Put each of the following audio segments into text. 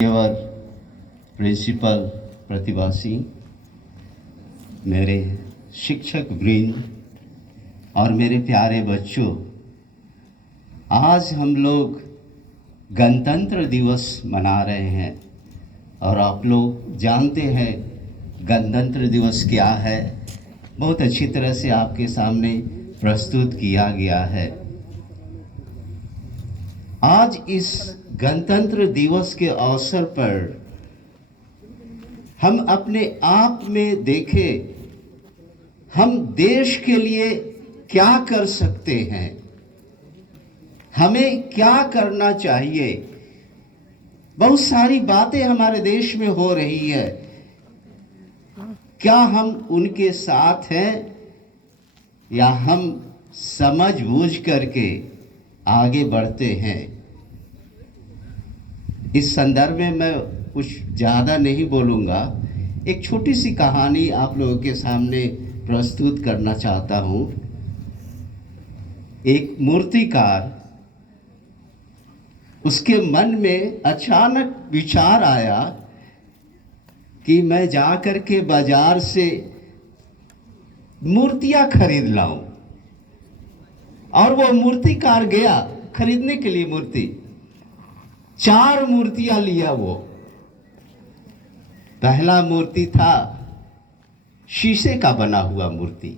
और प्रिंसिपल प्रतिभा सिंह, मेरे शिक्षक वृंद और मेरे प्यारे बच्चों, आज हम लोग गणतंत्र दिवस मना रहे हैं और आप लोग जानते हैं गणतंत्र दिवस क्या है। बहुत अच्छी तरह से आपके सामने प्रस्तुत किया गया है। आज इस गणतंत्र दिवस के अवसर पर हम अपने आप में देखें, हम देश के लिए क्या कर सकते हैं, हमें क्या करना चाहिए। बहुत सारी बातें हमारे देश में हो रही है, क्या हम उनके साथ हैं या हम समझ बूझ करके आगे बढ़ते हैं। इस संदर्भ में मैं कुछ ज़्यादा नहीं बोलूँगा, एक छोटी सी कहानी आप लोगों के सामने प्रस्तुत करना चाहता हूँ। एक मूर्तिकार, उसके मन में अचानक विचार आया कि मैं जाकर के बाजार से मूर्तियाँ खरीद लाऊं। और वो मूर्तिकार गया खरीदने के लिए मूर्ति। 4 मूर्तियां लिया वो। पहला मूर्ति था शीशे का बना हुआ मूर्ति,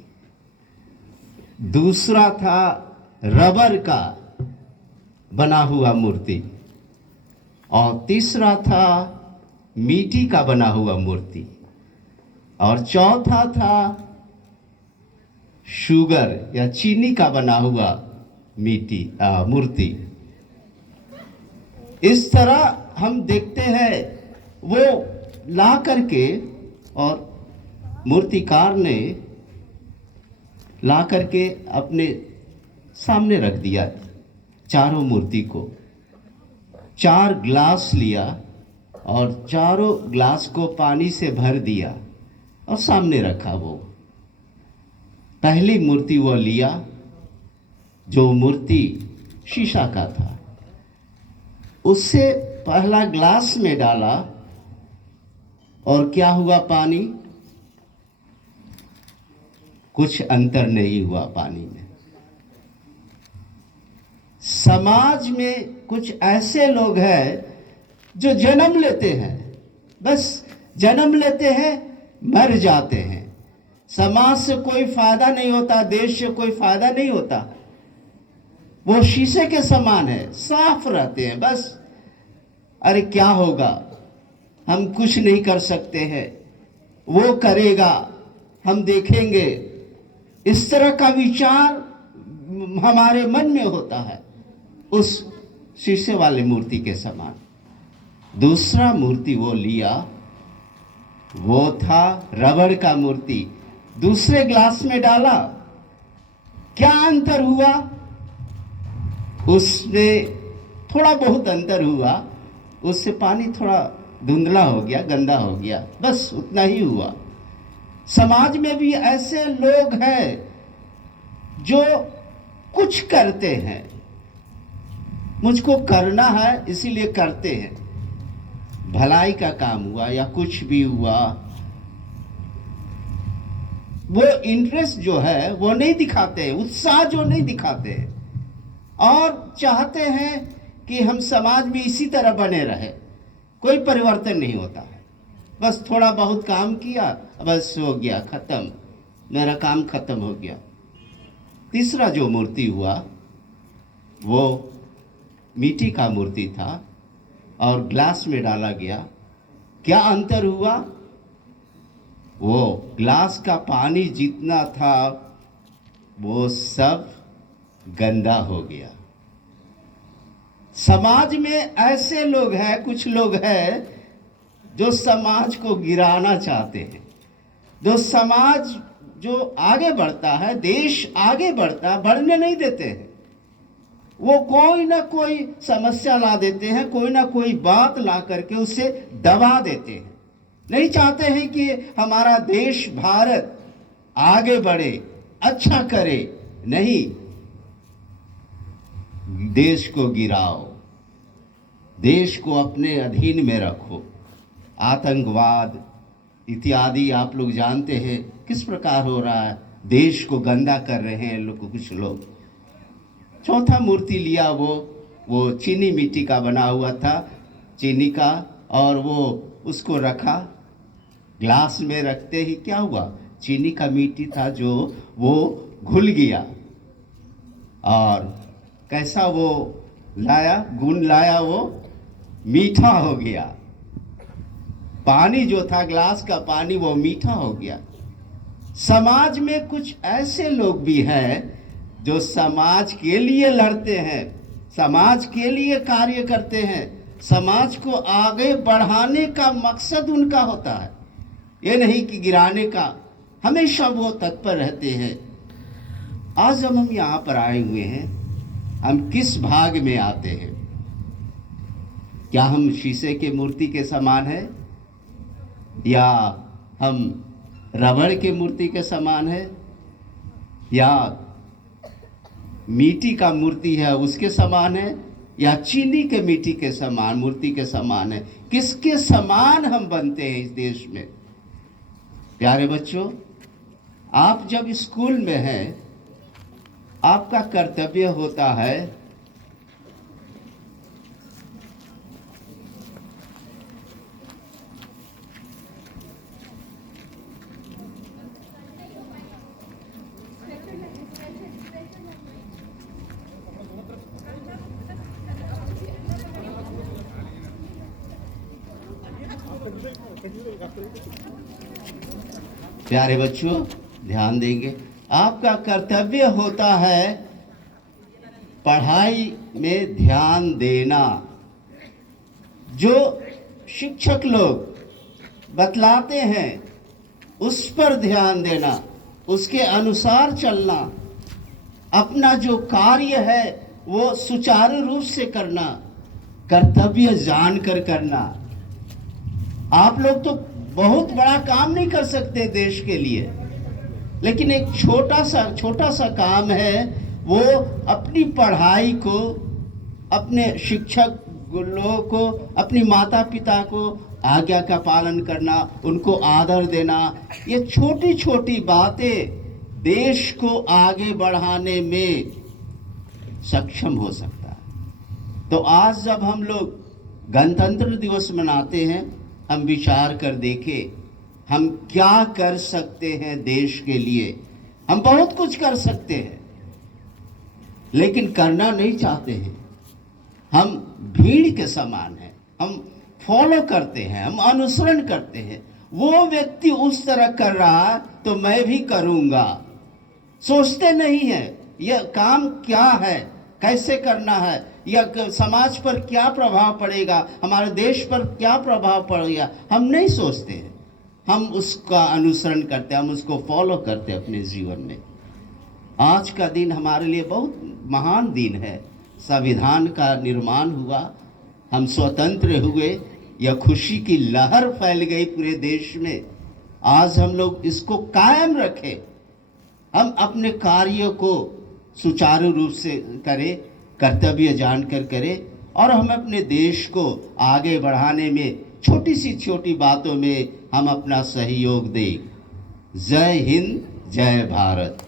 दूसरा था रबर का बना हुआ मूर्ति, और तीसरा था मिट्टी का बना हुआ मूर्ति, और चौथा था शुगर या चीनी का बना हुआ मूर्ति। इस तरह हम देखते हैं वो ला करके, और मूर्तिकार ने ला करके अपने सामने रख दिया चारों मूर्ति को। 4 ग्लास लिया और चारों ग्लास को पानी से भर दिया और सामने रखा। वो पहली मूर्ति वो लिया जो मूर्ति शीशा का था, उससे पहला ग्लास में डाला और क्या हुआ, पानी, कुछ अंतर नहीं हुआ पानी में। समाज में कुछ ऐसे लोग हैं जो जन्म लेते हैं, बस जन्म लेते हैं, मर जाते हैं। समाज से कोई फायदा नहीं होता, देश से कोई फायदा नहीं होता। वो शीशे के समान है, साफ रहते हैं, बस अरे क्या होगा, हम कुछ नहीं कर सकते हैं, वो करेगा, हम देखेंगे। इस तरह का विचार हमारे मन में होता है, उस शीशे वाले मूर्ति के समान। दूसरा मूर्ति वो लिया, वो था रबड़ का मूर्ति, दूसरे ग्लास में डाला। क्या अंतर हुआ? उसमें थोड़ा बहुत अंतर हुआ, उससे पानी थोड़ा धुंधला हो गया, गंदा हो गया, बस उतना ही हुआ। समाज में भी ऐसे लोग हैं जो कुछ करते हैं, मुझको करना है इसीलिए करते हैं, भलाई का काम हुआ या कुछ भी हुआ, वो इंटरेस्ट जो है वो नहीं दिखाते हैं, उत्साह जो नहीं दिखाते हैं, और चाहते हैं कि हम समाज में इसी तरह बने रहे, कोई परिवर्तन नहीं होता है। बस थोड़ा बहुत काम किया, बस हो गया, खत्म, मेरा काम खत्म हो गया। तीसरा जो मूर्ति हुआ वो मिट्टी का मूर्ति था और ग्लास में डाला गया। क्या अंतर हुआ? वो ग्लास का पानी जितना था वो सब गंदा हो गया। समाज में ऐसे लोग हैं, कुछ लोग हैं जो समाज को गिराना चाहते हैं, जो समाज जो आगे बढ़ता है, देश आगे बढ़ता है, बढ़ने नहीं देते हैं। वो कोई ना कोई समस्या ला देते हैं, कोई ना कोई बात ला करके उसे दबा देते हैं। नहीं चाहते हैं कि हमारा देश भारत आगे बढ़े, अच्छा करे, नहीं, देश को गिराओ, देश को अपने अधीन में रखो। आतंकवाद इत्यादि आप लोग जानते हैं किस प्रकार हो रहा है, देश को गंदा कर रहे हैं लोग, कुछ लोग। चौथा मूर्ति लिया, वो चीनी मिट्टी का बना हुआ था, चीनी का, और वो उसको रखा। ग्लास में रखते ही क्या हुआ, चीनी का मिट्टी था जो वो घुल गया, और कैसा वो लाया, गुण लाया, वो मीठा हो गया। पानी जो था, ग्लास का पानी, वो मीठा हो गया। समाज में कुछ ऐसे लोग भी हैं जो समाज के लिए लड़ते हैं, समाज के लिए कार्य करते हैं, समाज को आगे बढ़ाने का मकसद उनका होता है, ये नहीं कि गिराने का। हमेशा वो तत्पर रहते हैं। आज जब हम यहाँ पर आए हुए हैं, हम किस भाग में आते हैं? क्या हम शीशे के मूर्ति के समान है, या हम रबड़ के मूर्ति के समान है, या मिट्टी का मूर्ति है उसके समान है, या चीनी के मिट्टी के समान मूर्ति के समान है? किसके समान हम बनते हैं इस देश में? प्यारे बच्चों, आप जब स्कूल में हैं, आपका कर्तव्य होता है प्यारे बच्चों ध्यान देंगे, आपका कर्तव्य होता है पढ़ाई में ध्यान देना। जो शिक्षक लोग बतलाते हैं उस पर ध्यान देना, उसके अनुसार चलना, अपना जो कार्य है वो सुचारू रूप से करना, कर्तव्य जानकर करना। आप लोग तो बहुत बड़ा काम नहीं कर सकते देश के लिए, लेकिन एक छोटा सा काम है, वो अपनी पढ़ाई को, अपने शिक्षक लोगों को, अपनी माता पिता को आज्ञा का पालन करना, उनको आदर देना। ये छोटी छोटी बातें देश को आगे बढ़ाने में सक्षम हो सकता है। तो आज जब हम लोग गणतंत्र दिवस मनाते हैं, हम विचार कर देखें हम क्या कर सकते हैं देश के लिए। हम बहुत कुछ कर सकते हैं, लेकिन करना नहीं चाहते हैं। हम भीड़ के समान हैं, हम फॉलो करते हैं, हम अनुसरण करते हैं। वो व्यक्ति उस तरह कर रहा तो मैं भी करूंगा, सोचते नहीं है यह काम क्या है, कैसे करना है, या समाज पर क्या प्रभाव पड़ेगा, हमारे देश पर क्या प्रभाव पड़ेगा, हम नहीं सोचते हैं। हम उसका अनुसरण करते हैं, हम उसको फॉलो करते हैं अपने जीवन में। आज का दिन हमारे लिए बहुत महान दिन है। संविधान का निर्माण हुआ, हम स्वतंत्र हुए, यह खुशी की लहर फैल गई पूरे देश में। आज हम लोग इसको कायम रखें, हम अपने कार्य को सुचारू रूप से करें, कर्तव्य जानकर करें, और हम अपने देश को आगे बढ़ाने में छोटी बातों में हम अपना सहयोग दें। जय हिंद, जय भारत।